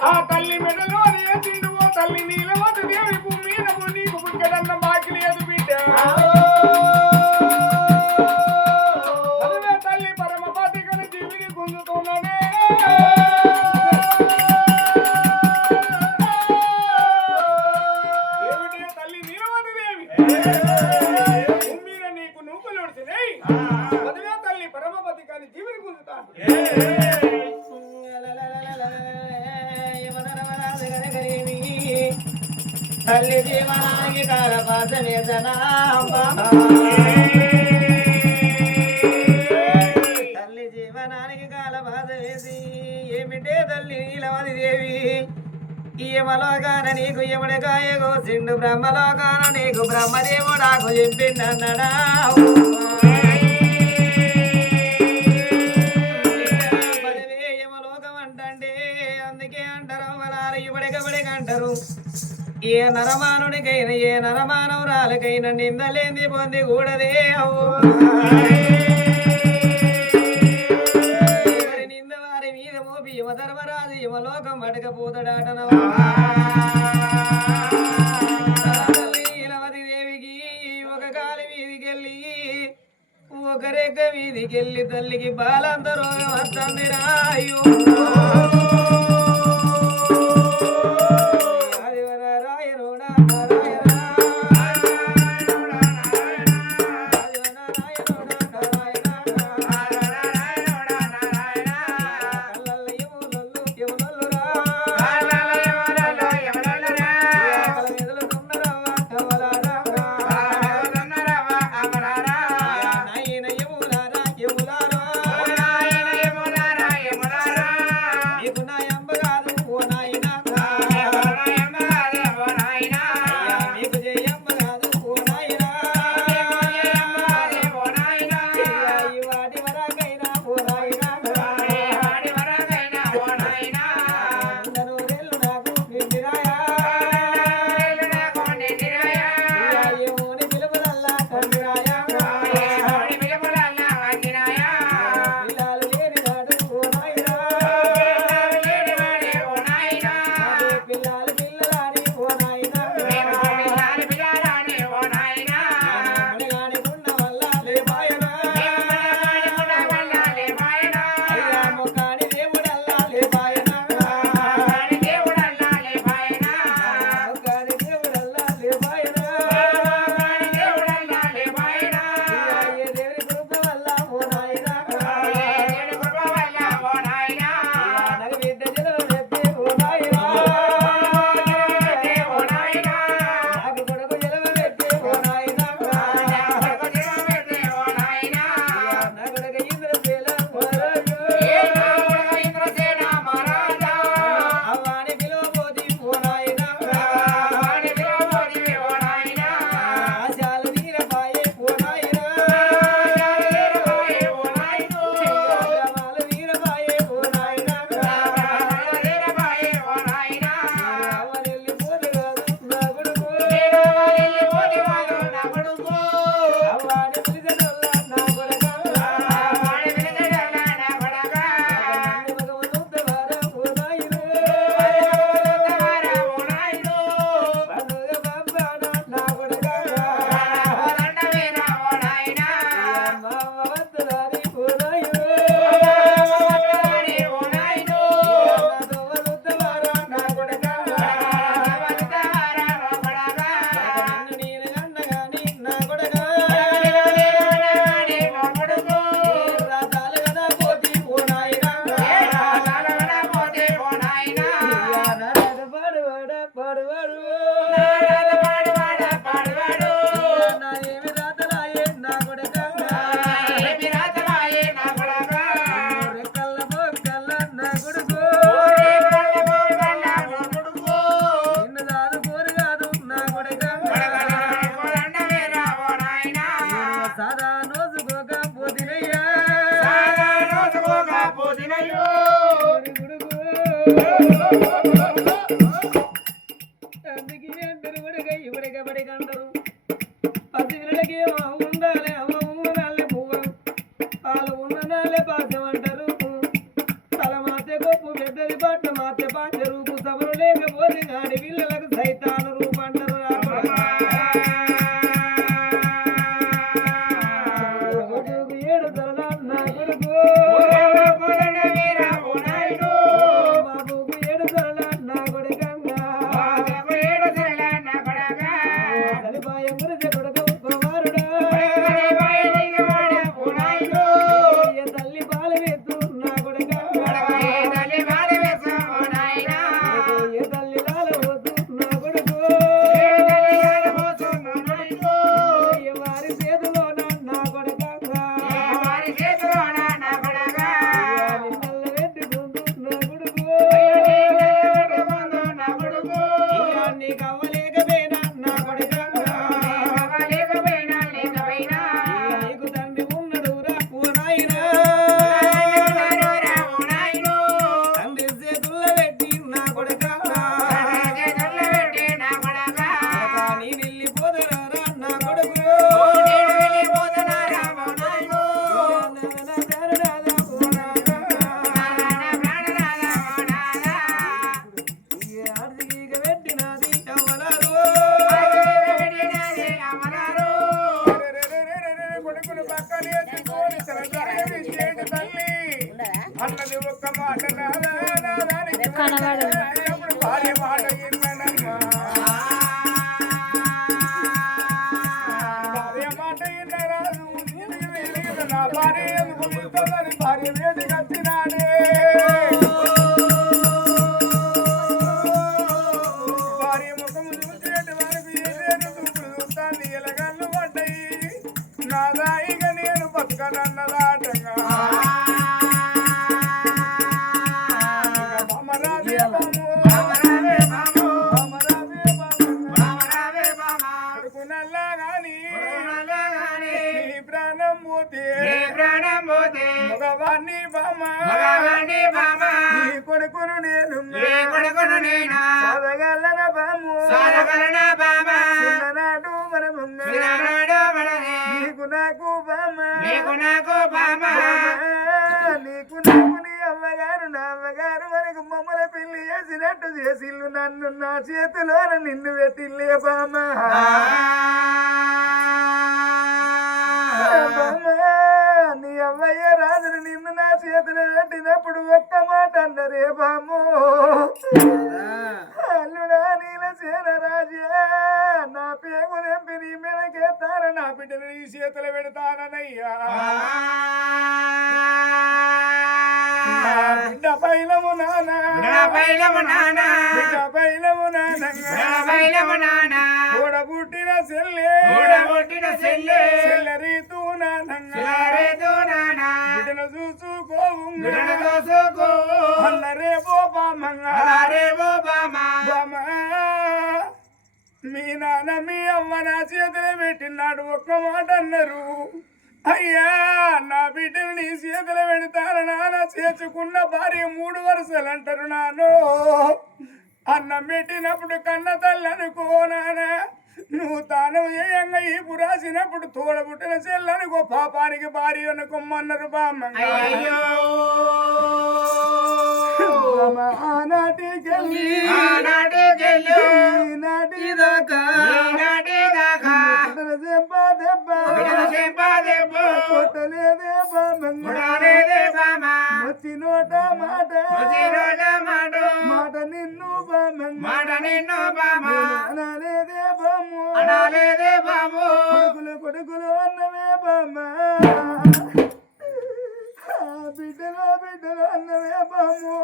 ఆ తల్లి మెడలో తిండు తల్లి నీలవద్దు దేవి భూమి నీకు పుట్టెడన్న బాకి లేదు బిడ్డ తల్లి పరమపతి కన జీవిని గుంజుతున్నానే ఏమిటి తల్లి నీలవద్దు దేవి భూమి నీకు నూకులు వచ్చినాయి వదిలే తల్లి పరమపతి కాని జీవిని గుంజుతాను తల్లి జీవనానికి కాలపాత వేదనా తల్లి జీవనానికి కాలపాత వేసి ఏమిటే తల్లి నీలవది దేవి యమలోకాన నీకు యముడికాయ కోసిండు బ్రహ్మలోకాన నీకు బ్రహ్మదేవుడాకు చెప్పిండన్నాడా యమలోకం అంటే అందుకే అంటారు వలాలు ఇవిడికబడికంటారు ఏ నరమానుడికైనా ఏ నరమానవురాలకైనా నిందలేంది పొంది కూడదే నింద వారి మీద మోపి యమధర్మరాజు యమలోకం పడకపోతాడాటనవా నీలవతి దేవికి ఒక కాలి వీధికెళ్ళి ఒక రెక్క వీధికెళ్ళి తల్లికి బాలంత రోగం వస్తుంది రాయు నీకు ఎగబడి కంటారు పసిపిల్లలకి ఉండాలి అమ్మ ఉండాలి పువ్వు వాళ్ళు ఉన్నదాలే పాసం అంటారు తల మాతే గొప్పు పెద్దది పట్ట మాతే పాట రూపు సభలు లేకపోతే ఆడి పిల్లలకు సైతాను రూపు అంటారు ఏడు తరల నా కొడుకు బాబుకు ఏడు తరల నా కొడుకంగా తలిపాయ మురిసె కొడుకు కుమారుడా ఏ తల్లి పాలు వేస్తూ నా కొడుకంగా ఏ తల్లి లాల పోతూ నా కొడుకు ఏ వారి చేతిలో నా కొడుకంగా నిన్నల్ల పెట్టుకుంటూ నా కొడుకు నీకు అవ్వలేకపోయినా నా కొడుకంగా నీకు తండ్రి ఉన్నడు రా ఓ నాయనా తండ్రి చేతుల్లో పెట్టి నా కొడుకంగా నీ వెళ్ళిపోదరా నా కొడుకు ఆర్థిక పెట్టినది అమలారు కొడుకును పక్కన ఎత్తుకొని సరదాగా చేయండి తల్లి అన్నది ఒక్క మాట అప్పుడు భార్య మాట విన్నానమ్మా భార్య మాట విన్నారాదు నా భార్య ఎందుకు వెళ్తుందని భార్య వేది కత్తినాడే భార్య ముఖము చూసేటి వరకు ఏదేను చూపుడు చూస్తాను ఎలగళ్ళు పడ్డాయి నా దాయిగా నేను బతుకనన్నదాటంగా మగవాణ్ణి బామ కొడుకును నేను చదగలన బాము చిన్ననాడు నీకు నాకు బామ నీకు నాకు నీ అమ్మగారు నా అమ్మగారు మనకు మమ్మల పెళ్లి చేసినట్టు చేసిల్లు నన్ను నా చేతిలో నిన్ను పెట్టిల్లే బామ నీ అమ్మయ్య రాజుని నిన్ను నా చేతిలో పెట్టినప్పుడు ఒక్క మాట అన్నరే బాము అల్లుడా నీల చేర రాజా నా పేగు తెంపి నీ మెడకేస్తాన నా బిడ్డను నీ చేతిలో పెడతానయ్యా బిడ్డ పైలము నానా కూడబుట్టిన సెల్లే సెల్లరీతూ బిడ్డను చూసుకోవు అన్నరే బామా మీ నాన్న మీ అమ్మ నా చేతిలో పెట్టినాడు ఒక్క మాట అన్నారు అయ్యా నా బిడ్డను నీ చేతిలో పెడతారు నాన్న చేర్చుకున్న భార్య 3 వరుసలు అంటారు నాను అన్నం పెట్టినప్పుడు కన్న తల్లి అనుకో నాన్న నువ్వు తాను చేయంగా ఈ పురాసినప్పుడు తోడబుట్టిన చెల్లనుకో పాపానికి భార్య అనుకోమన్నారు బామ్మ నోట మాట నిన్ను అనలేదే బాము కొడుకులు అన్నవే బామ్మ బిడ్డలు అన్నవే బాము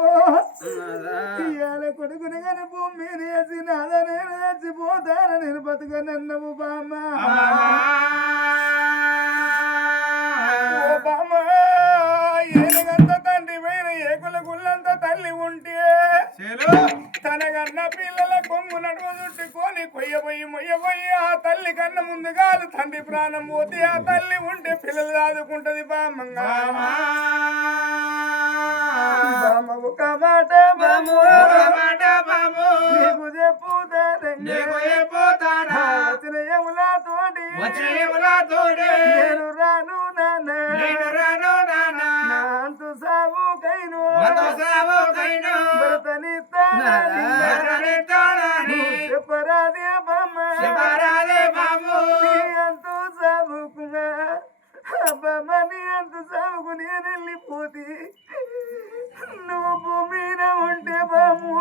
ఇవాళ కొడుకుని కానీ భూమి వేసి నాదా నేను చచ్చిపోతాను నేను బతుకనన్నవు బామ్మ బామ్మ ఏనుగంత తండ్రి పైన ఏకుల గుళ్ళంత తల్లి ఉంటే తనగన్న పిల్లల కొంగు నడుము చుట్టుకొని మొయ్యబోయి ఆ తల్లి కన్న ముందుగా తండ్రి ప్రాణం పోతే ఆ తల్లి ఉంటే పిల్లలు దాదుకుంటది బామ్మంగా ఒక మాట బాము నీకు చెప్పుతాను నేను రాను నాన్న అంతు సాగుకైను భరతనిస్తానని చెప్పరాదే బొమ్మ అంతు సాగుకుగా బొమ్మని అంతు సాగుకు నేను వెళ్ళిపోతే నువ్వు భూమిన ఉంటే బాము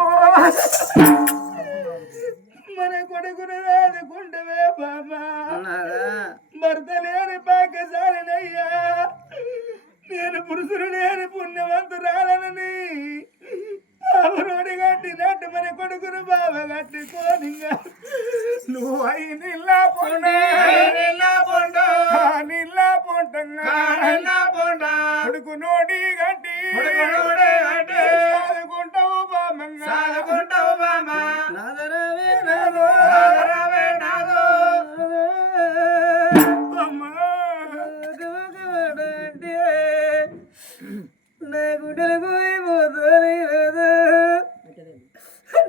మన కొడుకును రాదుకుంటవే బామా భర్త లేని పాకసారినయ్యా నేను పురుషులు లేని పుణ్యవంతురాలనని బాబురోడి కట్టినట్టు మన కొడుకును బాబా కట్టుకోనిగా నువ్వు అయినిల్లా పొండంగా కొడుకు నోటి గట్టి సాదుకుంటావు బామా నాదరవే నాదో నా గుడ్డలకు పోతుంది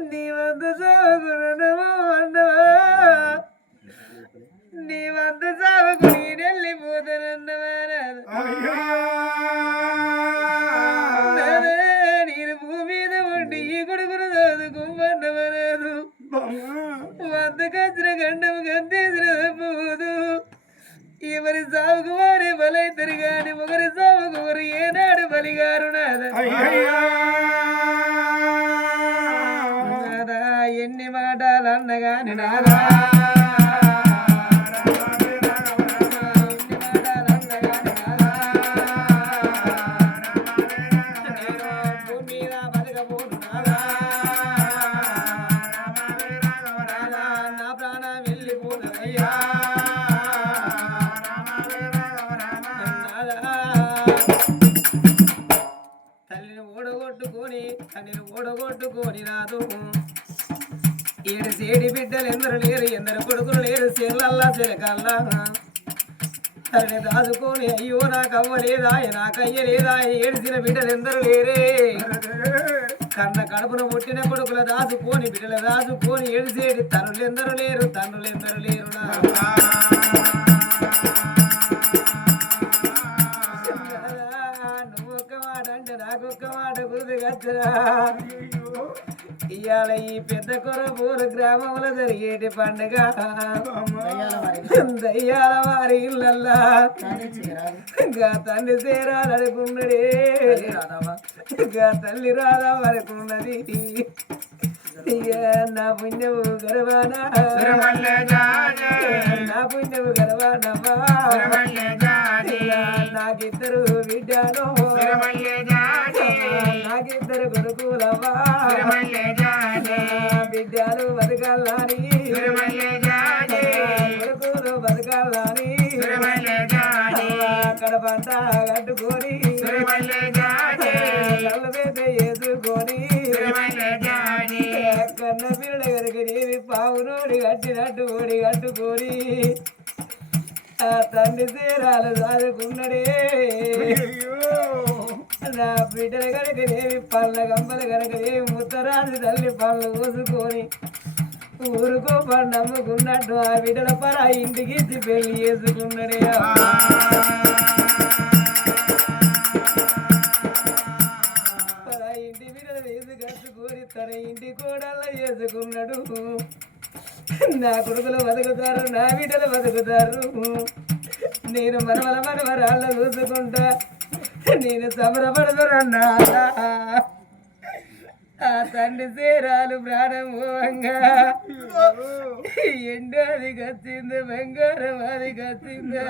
నీ వద్ద సాగుకున్నవా నీ వద్ద సాగుకుని వెళ్ళిపోతానన్నవా నేను భూమి మీద ఉండి ఈ కొడుకును చదువుకోమన్నవలేదు వద్దకొచ్చిన గండం గంతేసిన పోదు ఎవరి సాగుకు వారే బలైతారు గాని ఒకరి సాగుకు ఒకరు ఏనాడు బలిగారు నాదా ఎన్ని మాటలు అన్నగాని నాదా ఓడగొట్టుకొని రాదు ఏడు సేడి బిడ్డలు ఎందరు లేరు ఎందరు కొడుకులు లేరు చెల్లల్లా చెలకల్లా తనని దాచుకొని అయ్యో నాకు అవ్వలేదా నాకు అయ్యలేదా ఏడిసిన బిడ్డలు ఎందరు లేరే కన్న కడుపున పుట్టిన కొడుకుల దాచుకొని బిడ్డల దాచుకొని ఏడిసేడి తనులెందరు లేరు తండ్రులెందరు లేరు నువ్వొక్క మాట అంటే నాకొక్క మాట గుర్తు కచ్చరా ఇవాళ ఈ పెద్ద కొరపూరు గ్రామంలో జరిగేటి పండుగ దయ్యాల వారి ఇళ్ళల్లా గా తండ్రి చేరాలనుకున్నడే గా తల్లి రాదా వరకున్నది నా పుణ్యము గర్వానా నా పుణ్యము గర్వానమ్మా నాకిద్దరు బిడ్డలు నాకిద్దరు కొడుకులమ్మా బిడ్డలు బతకాలని కొడుకులు బతకాలని అక్కడ పంట కట్టుకొని కళ్ళ మీద వేసుకొని కన్న పిల్లల కనుక నేమి పావునోడి కట్టినట్టు ఓడి కట్టుకొని ఆ తండ్రి తీరాలు సాదుకున్నడే నా బిడ్డల కనుక నేమి పళ్ళ గంపల కనుక నేమి ముత్తరాజు తల్లి పళ్ళు కోసుకొని ఊరుకో పండు అమ్ముకున్నట్టు ఆ బిడ్డల పరా ఇంటికి ఇచ్చి పెళ్లి చేసుకున్నడే పరా ఇంటి బిడ్డలు వేసి కట్టుకొని తన ఇంటి కోడల్లో చేసుకున్నాడు నా కొడుకులు బతుకుతారు నా బిడ్డలు బతుకుతారు నేను మనవరాళ్ళ చూసుకుంటా నేను సమరపడతానన్నా ఆ తండ్రి సేరాలు ప్రాణమోహంగా ఎండు అది కచ్చింది బంగారం అది కచ్చిందా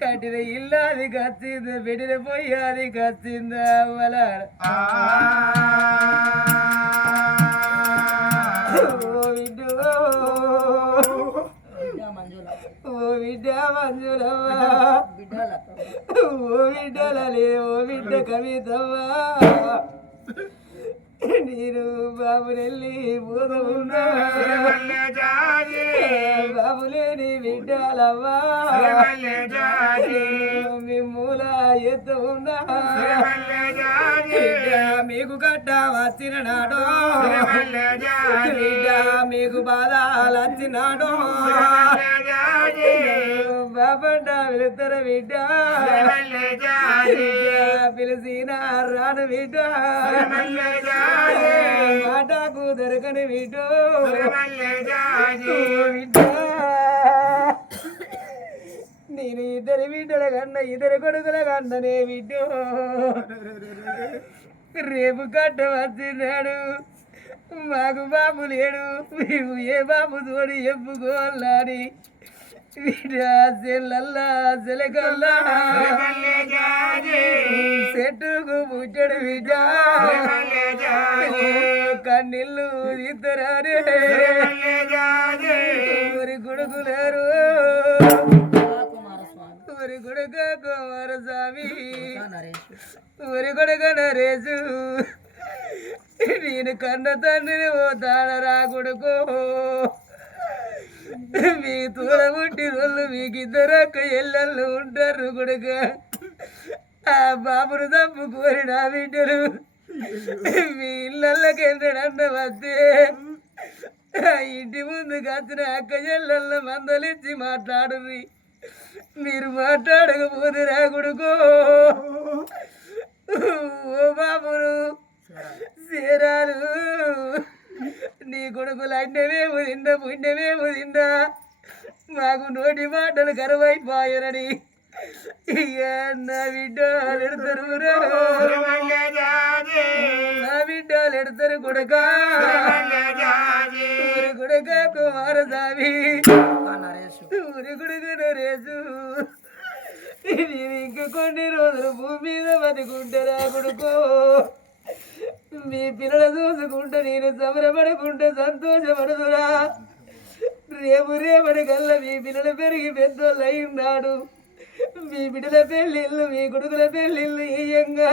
కట్టిన ఇల్లు అది కచ్చింది పెట్టిన పొయ్యి అది కచ్చిందా అవ్వల ఓ బిడ్డ మంజులవ్వా ఓ బిడ్డలే ఓ బిడ్డ కవితవ్వా నేను బాబునెల్లి పోదవున్నా బాబులేని బిడ్డలవ్వా మిమ్ముల ఎత్త ఉన్నా మీకు గడ్డ వచ్చిన నాడో బిడ్డ మీకు బాధ వచ్చినాడో బాబంట వెళ్తార బిడ్డ పిలిచిన రాను బిడ్డ మాటకు దొరకని బిడ్డ బిడ్డ నేను ఇద్దరు బిడ్డల కన్నా ఇద్దరు కొడుకుల కన్ననే బిడ్డ రేపు కట్ట వచ్చినాడు మాకు బాబు లేడు మేము ఏ బాబు తోడి చెప్పుకోవాలని చెల్లల్లా చెలకల్లా చెట్టుకు పుట్టడు బిడ్డ కన్నీళ్ళు ఇద్దరారే ఊరి కొడుకులేరు ఊరి కొడుక కుమారస్వామి ఊరి కొడుక నరేసు నేను కన్న తండ్రిని పోతానరా కొడుకో మీ తోడ పుట్టి వాళ్ళు మీకు ఇద్దరు అక్క ఎల్లళ్ళు ఉంటారు కొడుక ఆ బాబును తప్పు కోరి నా బిడ్డలు మీ ఇళ్ళకి ఎంతడన్న వస్తే ఆ ఇంటి ముందుకు వచ్చిన అక్క చెల్లెళ్ళ మందలిచ్చి మాట్లాడుర్రి మీరు మాట్లాడకపోతే రా కొడుకో ఓ బాబును సేరాలు నీ కొడుకులు అన్నమేమో తిందా పుణ్యమేమో తిందా మాకు నోటి మాటలు కరువైపోయారని నా బిడ్డలు ఎడతారు నా బిడ్డలు ఎడతారు కొడుక ఊరి కొడుక కుమారస్వామి ఊరి కొడుక నరేసు నేను ఇంక కొన్ని రోజులు భూమి మీద బతుకుంటారా కొడుకో మీ పిల్లలు చూసుకుంటే నేను సమరపడకుంటే సంతోషపడుతురా రేపు రేపటి కల్లా మీ పిల్లలు పెరిగి పెద్దోళ్ళు అయ్యున్నాడు మీ బిడ్డల పెళ్ళిళ్ళు మీ కొడుకుల పెళ్ళిళ్ళు ఇయ్యంగా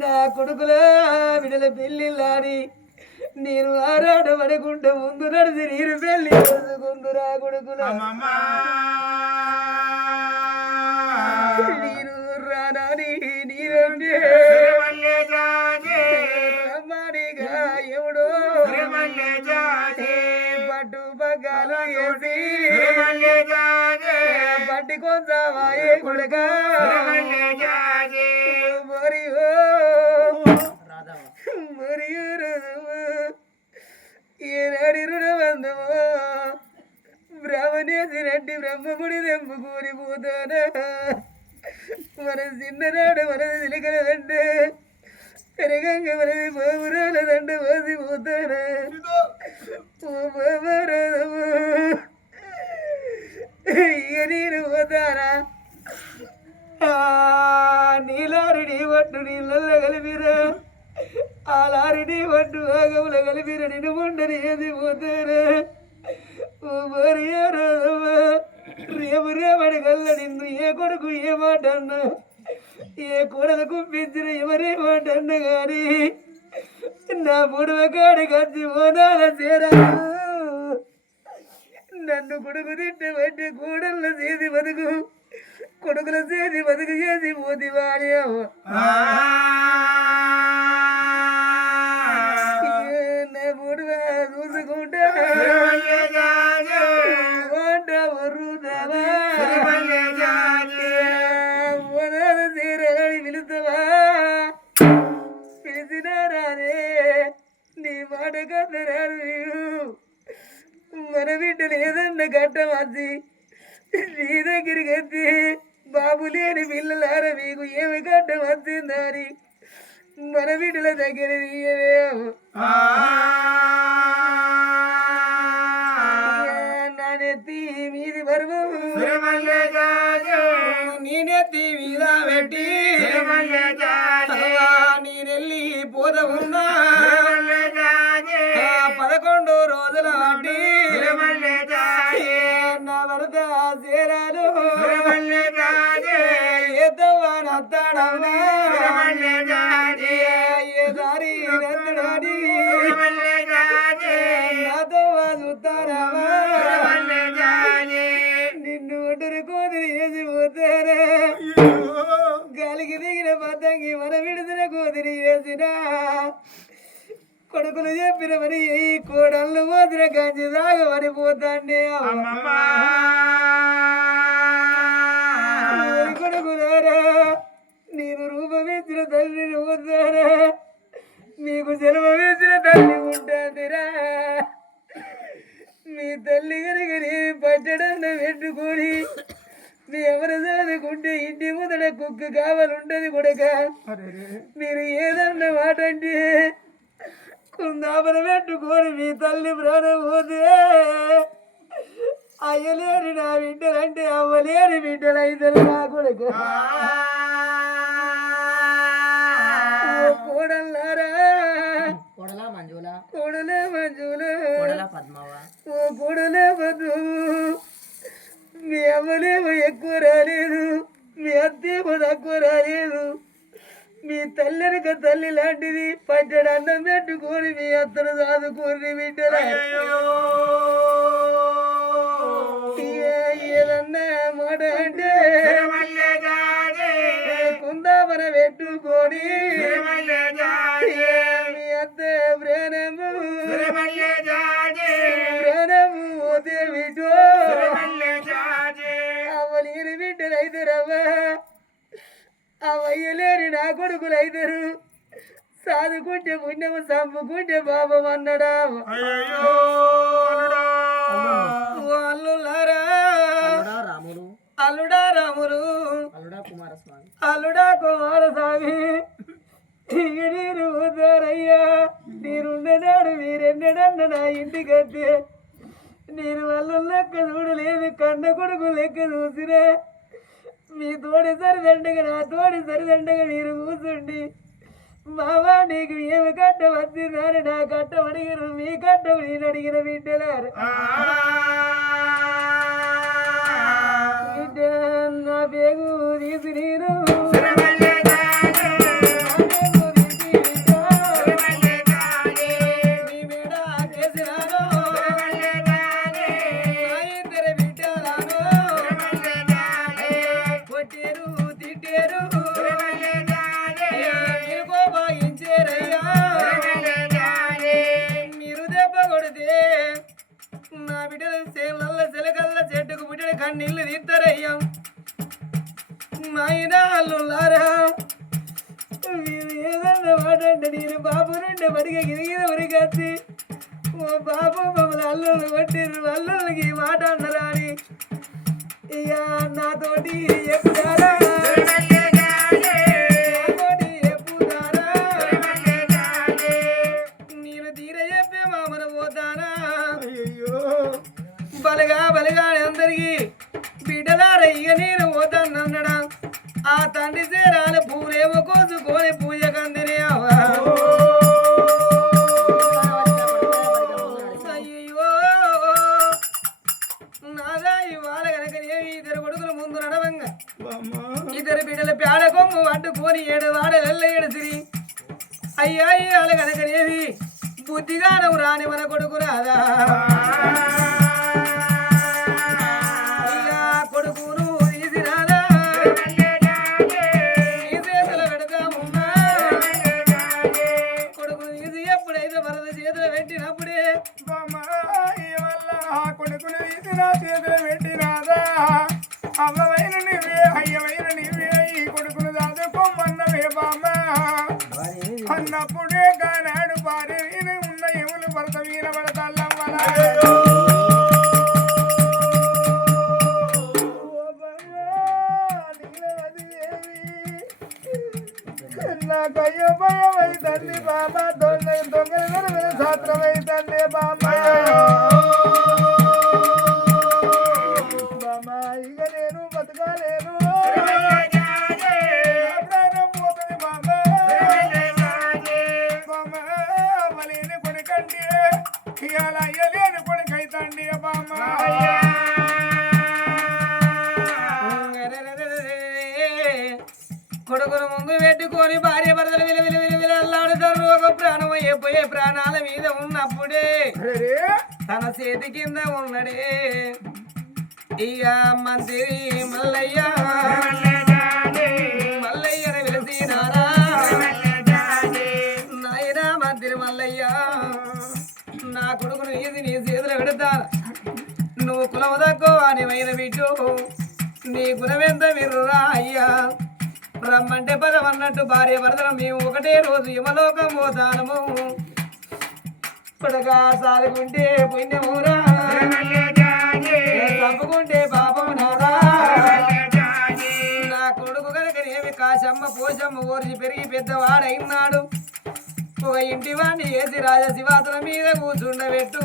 నా కొడుకుల బిడ్డల పెళ్ళిళ్ళాని నేను ఆరాటపడకుంటే ముందు నడిచి నీరు పెళ్ళి చూసుకుందురా కొడుకుల నీరు రానాని నీరంటే రమ్మనిగా ఎవడో పట్టు పగ్గాలు వేసి పట్టి కొంచెమాయే కొడుక మరియు మరియు ఏనాడి రుణబంధమో బ్రాహ్మణేసినట్టి బ్రహ్మముడి తెంపుకూరిపోతానా మన చిన్ననాడు మనది చిలకలదంటే పెరగంగా మనది బాబురాలదంటే మోసిపోతానా ఓ బాబారాదము ఇక నేను పోతానా నీలారిని ఒట్టు నీళ్ళల్లో కలిపిరా ఆ లారిని ఒట్టు ఆగముల కలిపిర నిన్ను ఉండని ఏది పోతారా ఓ భార్యారాదమ్మా రేపు రేపటి కల్లా నిన్ను ఏ కొడుకు ఏ మాట అన్నా ఏ కూడలు కుప్పించిన ఎవరే మాట అన్న గాని నా పొడవ కాడి కచ్చి ఓనాల చేరా నన్ను కొడుకు తిట్టే బట్టి కూడళ్ళ చేసి బతుకు కొడుకుల చేసి బతుకు చేసి పోతి వాడి నా పొడవ చూసుకుంటా పిలిచినారానే నీ మాట కన్నరాడు మన బిడ్డలు ఏదన్నా గట్టం వచ్చి నీ దగ్గరికి వచ్చి బాబు లేని పిల్లలారా మీకు ఏమి గట్టం వచ్చిందని మన బిడ్డల దగ్గర నానెత్తి మీది బరువు నేనెత్తి మీద పెట్టి నేనెళ్ళి పోత ఉన్నా 11 రోజుల వాటి నా వరద చేరాను ఏదవ్వా నత్తాడమ్మా ఏ దారి నందుడాని నాతో చూస్తారమ్మా నిన్ను ఒంటరి కోదిరి వేసి పోతారా గాలికి దిగిన పతంగి మన విడుదల కోదిరి వేసిన కొడుకులు చెప్పిన మరి ఈ కోడళ్ళు పోతున్న గంజి దాగమని పోతాండే అమ్మమ్మా కొడుకులారా నేను రూపమిచ్చిన తల్లిని వద్దారా మీకు జన్మమిచ్చిన తల్లి ఉంటాందిరా మీ తల్లి కనుక నేను పచ్చడన్న పెట్టుకొని మీ ఎవరు చదువుకుంటే ఇంటి ముందర కుక్క కావాలంటది కొడక మీరు ఏదన్న మాట అంటే కుందాపన పెట్టుకొని మీ తల్లి ప్రాణం పోతే అయ్యలేని నా బిడ్డలంటే అవ్వలేని బిడ్డలు అయితారు నా కొడుక కోడల్లారా కొడలా మంజులా కోడలే మంజులా కొడలా పద్మావా ఓ కోడలే పద్మ మీ అమ్మలేమో ఎక్కువ రాలేదు మీ అత్తేమో తక్కువ రాలేదు మీ తల్లినక తల్లి లాంటిది పచ్చడి అన్నం పెట్టుకొని మీ అత్తను సాదుకొని బిడ్డలా ఏదన్నా మాట అంటే కుందామన పెట్టుకొని మీ అత్త ప్రాణము ప్రాణము పోతే బిడ్డో అవ్వలేని బిడ్డలు అయితారవ్వా అవయ్యలేని నా కొడుకులు అయితారు సాదుకుంటే పుణ్యము చంపుకుంటే పాపం అన్నడా అల్లులారా రాముడు అల్లుడా రాములు అల్లుడా కుమారస్వామి అల్లుడా కుమారస్వామి ఇక నేను పోతారయ్యా నేనున్ననాడు మీరెన్నడన్న నా ఇంటికి వస్తే నేను వాళ్ళు లెక్క చూడలేదు కన్న కొడుకు లెక్క చూసిరే మీ తోడి సరిదండగా నా తోడి సరిదండగా మీరు కూర్చుండి మావా నీకు ఏమి కట్ట వచ్చిందని నా కట్టం అడిగారు మీ కట్టం నేను అడిగిన బిడ్డలారు బిడ్డ నా పేగు తీసి నేను నీళ్ళు తీస్తారయ్యా నాయనాళ్ళులారా మీరు ఏదన్నా మాట అంటే నేను బాబు నుండి మరిగా గిరిగిన వరిగచ్చి ఓ బాబు మమ్మల్ని అల్లుళ్ళు కొట్టిర్రు అల్లుళ్ళకి ఈ మాట అన్నరా అని ఇక నాతోటి చెప్తారా నాతోటి చెప్పుతారా నేను తీర చెప్పే మామన పోతానా బలగా బలగా అందరికి బిడ్డలార ఇక నేను పోతానన్నడా ఆ తండ్రి చేరాల పూలేమో కోసుకొని పూజ కందిరి అయ్యో నాదా ఇవాళ కనుకనేమి ఇద్దరు కొడుకులు ముందు నడవంగా ఇద్దరు బిడ్డల పేడ కొమ్ము పట్టుకొని ఏడు వాడలెల్ల ఎడసిరి అయ్యా ఇవాళ కనుకనేమి బుద్ధిగానవు రాని మన కొడుకు రాదా అవ్వమైన నీవే అయ్యమైన నీవే ఈ కొడుకును దాదుకోమన్నవే బామ్మ అన్నప్పుడే కానాడు భార్య ఉన్న ఎములు భర్త వీర పడతాళ్ళమ్మల నాకు అయ్యో భయం అవుతుంది బాబా దొంగ శాస్త్రం అవుతుంది బామ్మ ఇక నేను బతకాలేను ప్రాణం పోతుంది బాబా అవ్వలేని కొడుకండి ఇవాళ అయ్యలేని కొడుకు అవుతండి బామ్మ కొడుకును ముందు పెట్టుకొని భార్య భర్తలు విల అల్లాడుతారు ఒక ప్రాణం అయిపోయే ప్రాణాల మీద ఉన్నప్పుడే తన చేతి కింద ఉన్నడే ఇక మంత్రి మల్లయ్య మల్లయ్యని పిలిచినారా నాయనా మంత్రి మల్లయ్య నా కొడుకును ఇది నీ చేతులు పెడతాను నువ్వు కులము తక్కువ అని వైన బిడ్డు నీ గుణమెంత విర్రురా అయ్యా రమ్మంటే పదమన్నట్టు భార్య భర్తలు మేము ఒకటే రోజు యమలోకం పోతానము పడగా సాదుకుంటే పుణ్యమూరా తప్పుకుంటే పాపమునూరా నా కొడుకు కనుకనేమి కాశమ్మ పోషమ్మ ఓర్చి పెరిగి పెద్దవాడైనాడు ఒక ఇంటి వాడిని వేసి రాజశివాతుల మీద కూర్చుండబెట్టు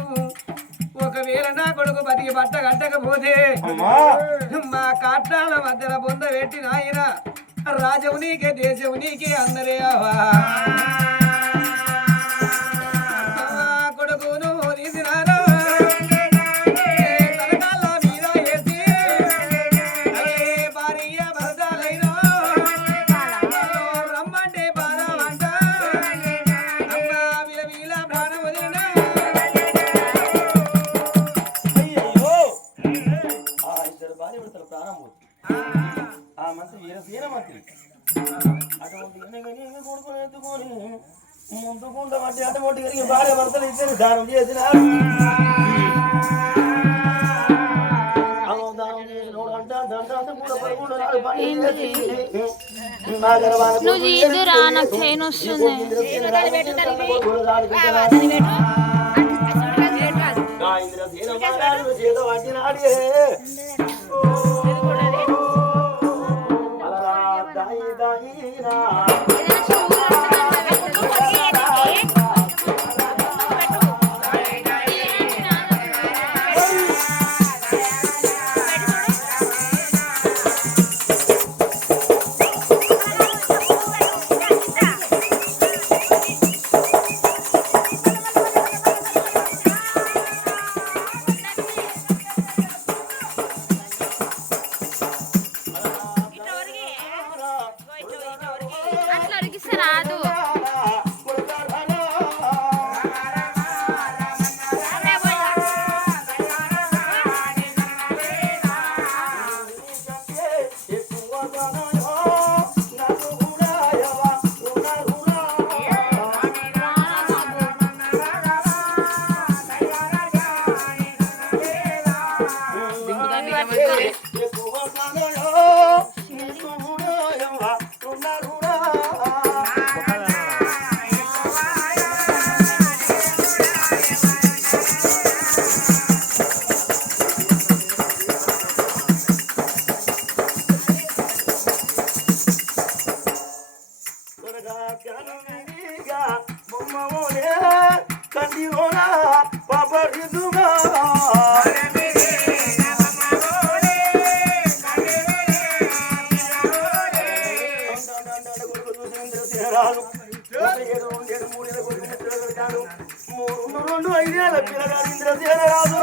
ఒకవేళ నా కొడుకు బతికి బట్ట కట్టకపోతే మా కాట్టాల మధ్యన బొంద పెట్టి నాయన రాజవు నీకే దేశవు నీకే అందరే కొడుకును తీసినారా తలకాళ్ళ మీద వేసి భార్య భర్తలైనా రమ్మంటే బాధమంట అమ్మ విల ప్రాణం వదిలినా ఆ మంత్రి వీరసేన మంత్రి అటువంటి కొడుకుని ఎత్తుకొని ముందుకుంటా అంటే అటువంటి భార్య భర్తలు ఇచ్చారు దానం చేసినారు చేత పట్టినాడే రెండు 5 ఏళ్ళ పిల్లగాడు ఇంద్రసేన రాదు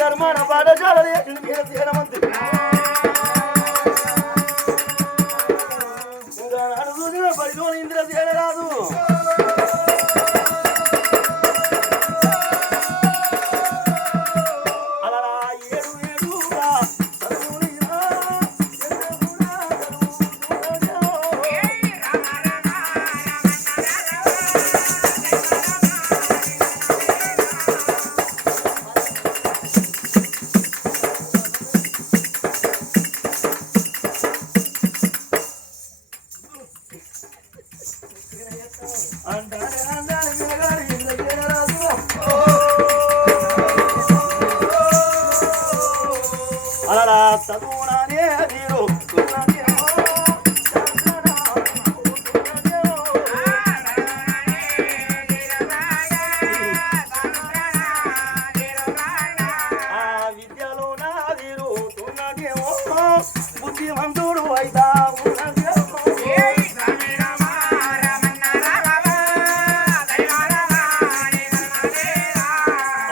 ధర్మాన పాఠశాల మంత్రి చూసిన పరిలోని ఇంద్రసేన రాదు అలా 7 ఏళ్ళుగా అలా చదువునానే మీరు విద్యలో నా వీరు తున్నదేమో బుద్ధిమంతుడు అయితా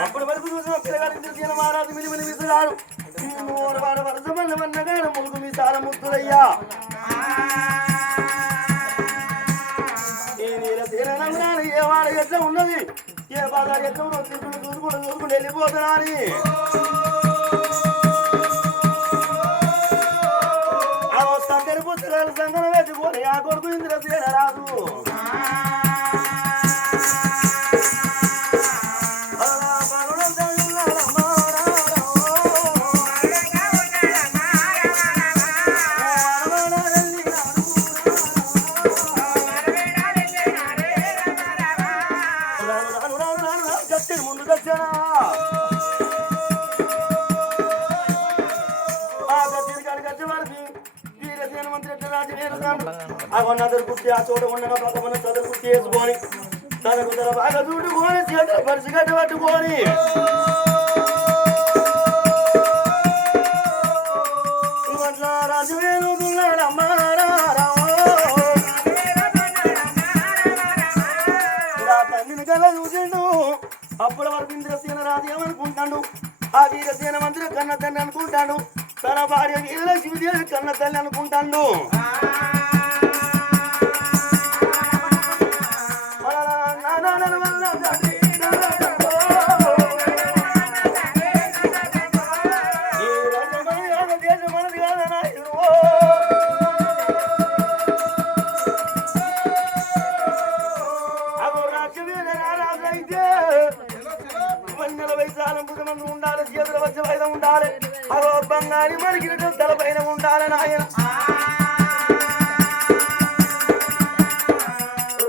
అప్పటి వరకు చూసిన పిల్లగాడు మహారాజు మిలిమిలి విసురాడు వాడు వరసమన్నగాను ములుగు మీ చాలా ముద్దులయ్యా ఈ నీళ్ళ తీరనన్నాను ఏ వాడ ఎట్లా ఉన్నది ఏ బాగా ఎట్లా ఉన్నో చూసుకుని వెళ్ళిపోతున్నా అని తండ్రి బంగారు పుస్తకాలు సంగన పెట్టుకొని ఆ కొడుకు ఇంద్రసేన రాదు అదరు కుర్చీ ఆ చోట ఉండగా పక్కన చదువు కుర్చీ వేసుకొని తనకు తన బాగా చూడుకొని చేతులు పరిచి గడ్డ పట్టుకొని రాజువేలు తల్లిని కల చూసిండు అప్పటి వరకు ఇంద్రసేన రాజు ఏమనుకుంటాడు ఆ వీరసేన మంత్రి కన్న తల్లి అనుకుంటాడు తన భార్య వీర శివదేవి కన్న తల్లి అనుకుంటాడు ఉండాలి చేతుల వచ్చే పైన ఉండాలి అదో బంగారి మరికి తల పైన ఉండాలని ఆయన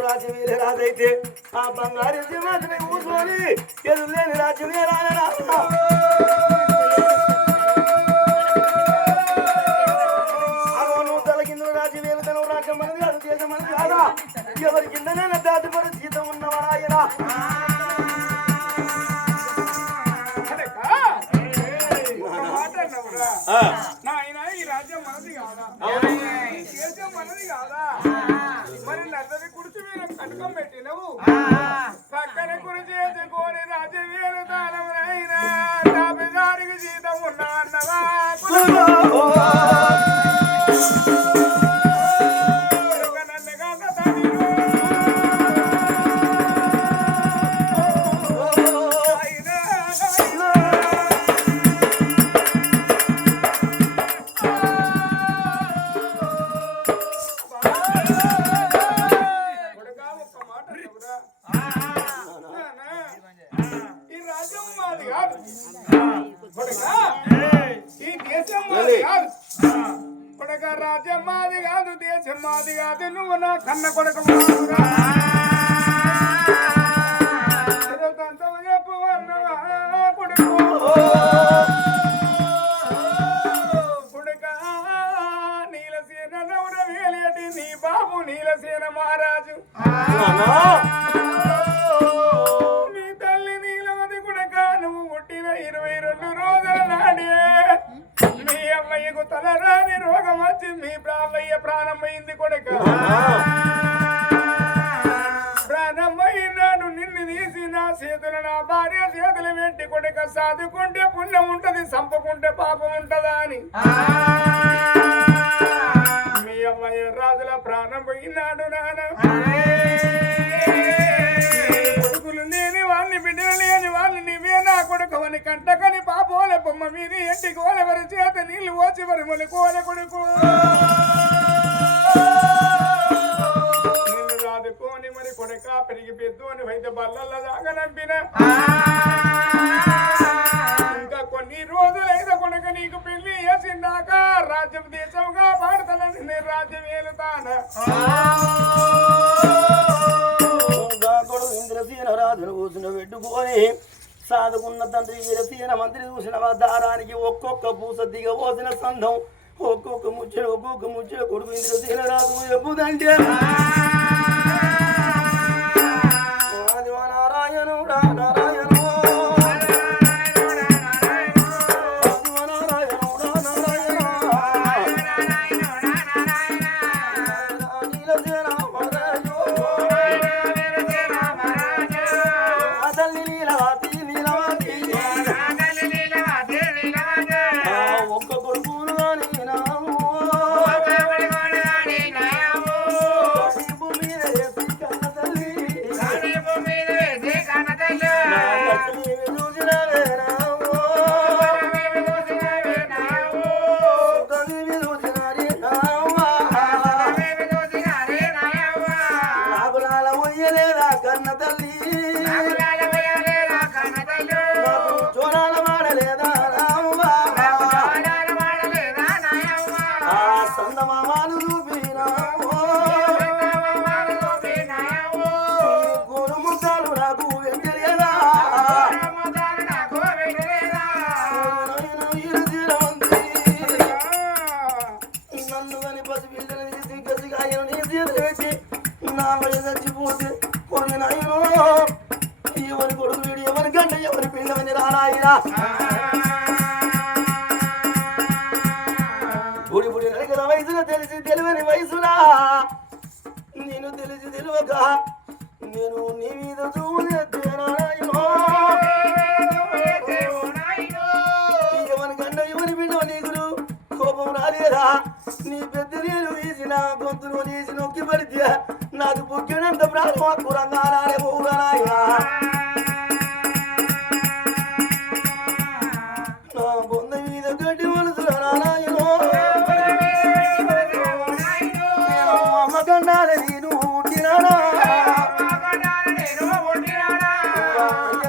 రాజవీర రాజైతే ఆ బంగారు సింహాసనం కూర్చొని ఎదురులేని రాజ్యమే రాలరా అదో నువ్వు తల కింద రాజ్యవేలు తన రాజ్యం మనది కాదు దేశం మనది కాదా ఎవరి కిందనైనా దాటిపడి జీతం ఉన్నవారా ఆయన నాయన ఈ రాజ్యం మనది కాదా దేశం మనది కాదా మరి నద్దరి కుడిచి మీరు కటకం పెట్టినవు పక్కన కుడిచి వేసుకొని రాజవీర దానమునైనా తాబేదారికి జీతం ఉన్నా అన్నవా రాజ్యం మాది కాదు దేశం మాది కాదు నువ్వు నా కన్న కొడుకు చెప్పు కొడుకు కొడుక నీలసేన నవర వేలేటి నీ బాబు నీలసేన మహారాజు నీ తల్లి నీలమది కొడుక నువ్వు పుట్టిన 22 రోజుల నాడే మీ అమ్మయ్యకు తలరాని రోగం వచ్చి మీ ప్రాణయ్య ప్రాణం అయింది కొడుక ప్రాణం అయినాడు నిన్ను తీసి నా చేతులు నా భార్య చేతులు పెట్టి కొడుక సాదుకుంటే పుణ్యం ఉంటది సంపుకుంటే పాపం ఉంటదా అని మీ అమ్మయ్య రాజుల ప్రాణం పోయినాడు నాన్న కొడుకులు లేని వాళ్ళని బిడ్డలు లేని వాళ్ళని నీవే నా కొడుకవని కంటకని పాపోలే బొమ్మ మీద ఎంటి కోలెవరి చేత నీళ్లు ఓచి వరి మొలి కోలె కొడుకు నిన్ను రాదుకోని మరి కొడుక పెరిగి పెద్దు అని వైద్య బల్లల దాకా నంపిన ఇంకా కొన్ని రోజులైన కొడుక నీకు పెళ్లి చేసిందాక రాజ్యం దేశంగా పాడతానని నేను రాజ్యం ఏలుతాను ఇంద్రసేన రాజును కూర్చుని పెట్టుకొని సాదుకున్న తండ్రి వీరసేన మంత్రి చూసిన దారానికి ఒక్కొక్క పూస దిగ పోసిన సంఘం ఒక్కొక్క ముచ్చట కొడుకు ఇంద్రసేన రాజు ఎప్పుదంటే నారాయణుడా నారాయణ చేతులు పెట్టి నా వయసు చచ్చిపోతే కొన్ని నాయనో ఎవరి కొడుకు వీడు ఎవరి గంట ఎవరి పిండమని రానాయిరా బుడి బుడి నరకల వయసులో తెలిసి తెలివని వయసులా నేను తెలిసి తెలియక నేను నీ మీద చూడేనాయనో ఎవరి గంట ఎవరి పిండ నీకులు కోపం రాలేదా నీ పెద్ద నేను తీసిన గొంతును తీసి నొక్కి పడితే నాకు బుక్కినంత ప్రాణం అక్కురంగా రాలే పోవురానాయనా నా బొంద మీద గడ్డి మనసులో నారాయణో అమ్మ కన్నాలే నేను పుట్టినానా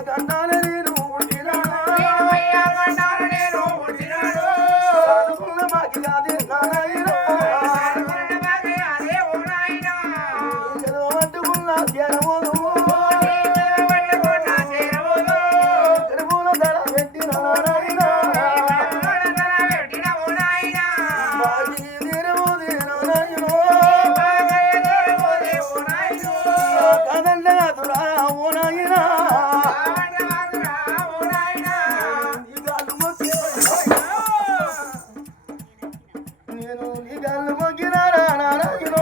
కన్నాలే నేను పుట్టినానా మాకి అదే నారాయణ పట్టుకున్నా జనమోదు జనమూల ధర పెట్టిన నారాయణ నేను నీ గల్లు మొగ్గినారా నారాయణ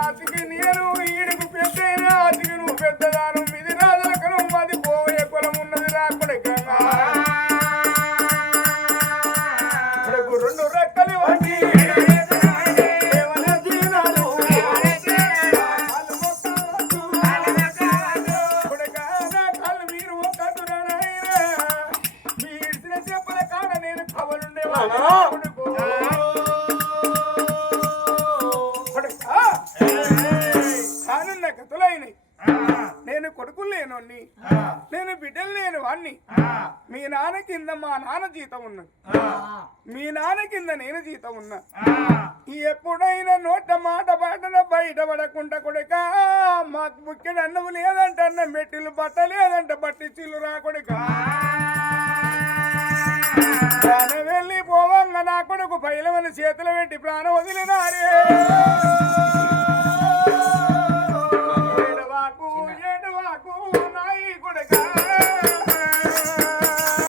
ఆశకి నేను ఈడుకు పెద్దైన ఆశకి నువ్వు పెద్దదానం ఇది రాజులకు అది పోయే కులం ఉన్నది రాకుడక రెండు రెక్కలు వంటి మీరు మీ ఇడిసిన చెప్పల కాడ నేను కవలుండే కానున్న కథలైనవి నేను కొడుకులు లేనోన్ని నేను బిడ్డలు లేని వాణ్ణి మీ నాన్న కింద మా నాన్న జీతం ఉన్నది మీ నాన్న కింద నేను జీతం ఉన్నా ఎప్పుడైనా నోట మాట పాటన బయటపడకుండా కొడుక మాకు ముఖ్యడు అన్నం లేదంటే అన్నం పెట్టిల్లు బట్ట లేదంటే బట్టి చిల్లు రా కొడుక వెళ్ళి పోవంగా నా కొడుకు బయలువని చేతులు పెట్టి ప్రాణం వదిలినారే